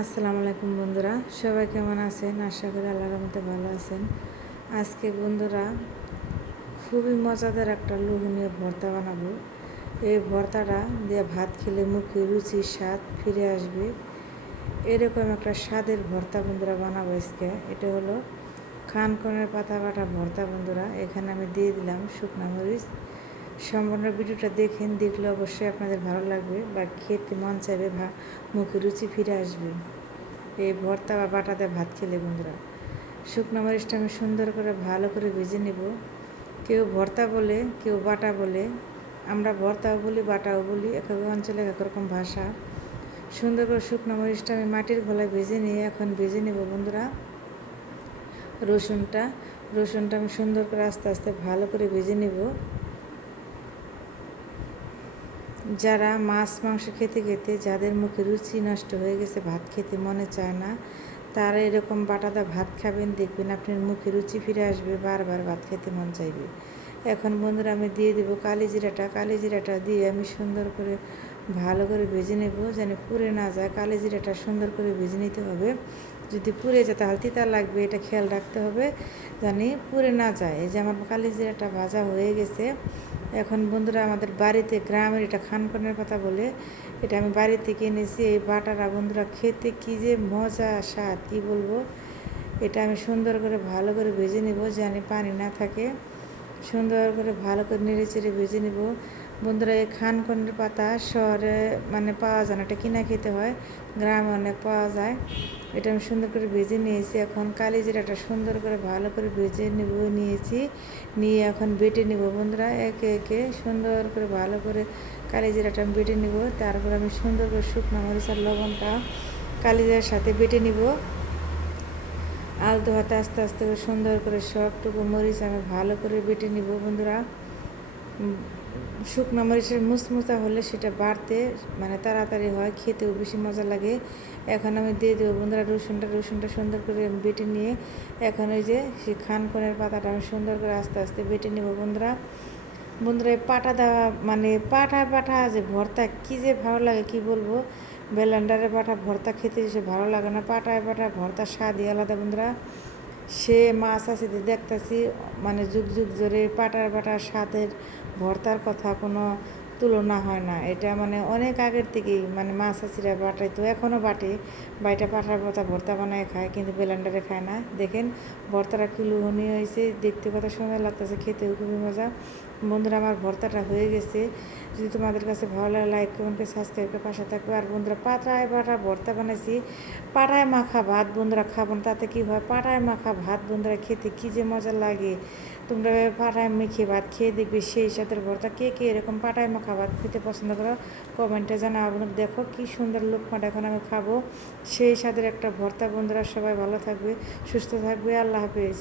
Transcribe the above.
আসসালামু আলাইকুম বন্ধুরা, সবাই কেমন আছেন? আশা করি আল্লাহর রহমতে ভালো আছেন। আজকে বন্ধুরা খুবই মজাদার একটা লোভনীয় ভর্তা বানাবো। এই ভর্তাটা দিয়ে ভাত খেলে মুখে রুচি স্বাদ ফিরে আসবে। এরকম একটা স্বাদের ভর্তা বন্ধুরা বানাবো আজকে। এটা হলো খানকনের পাতা বাটা ভর্তা বন্ধুরা। এখানে আমি দিয়ে দিলাম শুকনা মরিচ। সম্পূর্ণ ভিডিওটা দেখলে অবশ্যই আপনাদের ভালো লাগবে বা খেতে মন চাইবে, মুখে রুচি ফিরে আসবে এই ভর্তা বা বাটাতে ভাত খেলে বন্ধুরা। শুকনো মরিচটা আমি সুন্দর করে ভালো করে ভেজে নেব। কেউ ভর্তা বলে, কেউ বাটা বলে। আমরা ভর্তাও বলি, বাটাও বলি, এক এক অঞ্চলে এক রকম ভাষা। সুন্দর করে শুকনো মরিচটা আমি মাটির ঘোলায় ভেজে নিয়ে এখন ভেজে নেব বন্ধুরা। রসুনটা আমি সুন্দর করে আস্তে আস্তে ভালো করে ভেজে নেব। যারা মাছ মাংস খেতে খেতে যাদের মুখে রুচি নষ্ট হয়ে গেছে, ভাত খেতে মনে চায় না, তারা এরকম বাটাদা ভাত খাবেন, দেখবেন আপনার মুখে রুচি ফিরে আসবে, বারবার ভাত খেতে মন চাইবে। এখন বন্ধুরা আমি দিয়ে দেবো কালি জিরাটা দিয়ে আমি সুন্দর করে ভালো করে ভেজে নেব, যেন পুড়ে না যায়। কালি জিরাটা সুন্দর করে ভেজে নিতে হবে। যদি পুড়ে যায় তাহলে তিতা লাগবে, এটা খেয়াল রাখতে হবে জানি পুড়ে না যায়। এই যে আমার কালি জিরাটা ভাজা হয়ে গেছে। এখন বন্ধুরা আমাদের বাড়িতে গ্রামের এটা খানকনের পাতা বলে, এটা আমি বাড়ি থেকে এনেছি। এই বাটাটা বন্ধুরা খেতে কী যে মজা স্বাদ কী বলবো। এটা আমি সুন্দর করে ভালো করে ভেজে নেব, যেন পানি না থাকে। সুন্দর করে ভালো করে নেড়ে চেড়ে ভেজে নেব বন্ধুরা। এই খানকনের পাতা শহরে পাওয়া যায় না, এটা কিনা খেতে হয়, গ্রামে অনেক পাওয়া যায়। এটা আমি সুন্দর করে ভেজে নিয়েছি। এখন কালি জিরাটা সুন্দর করে ভালো করে ভেজে নিয়ে এখন বেটে নেব বন্ধুরা। একে একে সুন্দর করে ভালো করে কালি জিরাটা আমি বেটে নেব। তারপর আমি সুন্দর করে শুকনো মরিচ আর লবণটা কালি জিরার সাথে বেটে নিব। আলতো হাতে আস্তে আস্তে করে সুন্দর করে সবটুকু মরিচ আমি ভালো করে বেটে নিব বন্ধুরা। শুকনো মরিচের মুচমুচা হলে সেটা বাড়তে তাড়াতাড়ি হয়, খেতেও বেশি মজা লাগে। এখন আমি দিয়ে দেবো বন্ধুরা রসুনটা সুন্দর করে বেটে নিয়ে এখন ওই যে সেই খানকনের পাতাটা আমি সুন্দর করে আস্তে আস্তে বেটে নেব বন্ধুরা। এই পাটা দেওয়া পাঠা যে ভর্তা কী যে ভালো লাগে কি বলবো। ব্লেন্ডারে পাঠা ভর্তা খেতে সে ভালো লাগে না, পাটায় ভর্তার স্বাদই আলাদা বন্ধুরা। সে মাছ আছে দেখতেছি যুগ যুগ ধরে পাটার স্বাদের ভর্তার কথা কোনো তুলনা হয় না। এটা অনেক আগের থেকেই মাছ চাষিরা বাটাইতো, এখনও বাইটা পাঠার ভর্তা বানায় খায়, কিন্তু ব্লেন্ডারে খায় না। দেখেন ভর্তাটা কি লোভনীয় হয়েছে, দেখতে কত সুন্দর লাগতেছে, খেতেও খুবই মজা বন্ধুরা। আমার ভর্তাটা হয়ে গেছে। যদি তোমাদের কাছে ভালো লাগে লাইক কমেন্ট করে সাবস্ক্রাইব করে পাশে থাকবে। আর বন্ধুরা পাটায় ভর্তা বানাইছি, পাটায় মাখা ভাত বন্ধুরা খাবো না, তাতে কি হয়, পাটায় মাখা ভাত বন্ধুরা খেতে কী যে মজা লাগে। তোমরা পাটায় মেখে ভাত খেয়ে দেখবে সেই সাথে ভর্তা। কে কে এরকম পাটায় মাখা ভাত খেতে পছন্দ করো কমেন্টে জানাবো। দেখো কি সুন্দর লোকমাটা এখন আমি খাবো সেই স্বাদের একটা ভর্তা বন্ধুরা। সবাই ভালো থাকবে, সুস্থ থাকবে, আল্লাহ হাফেজ।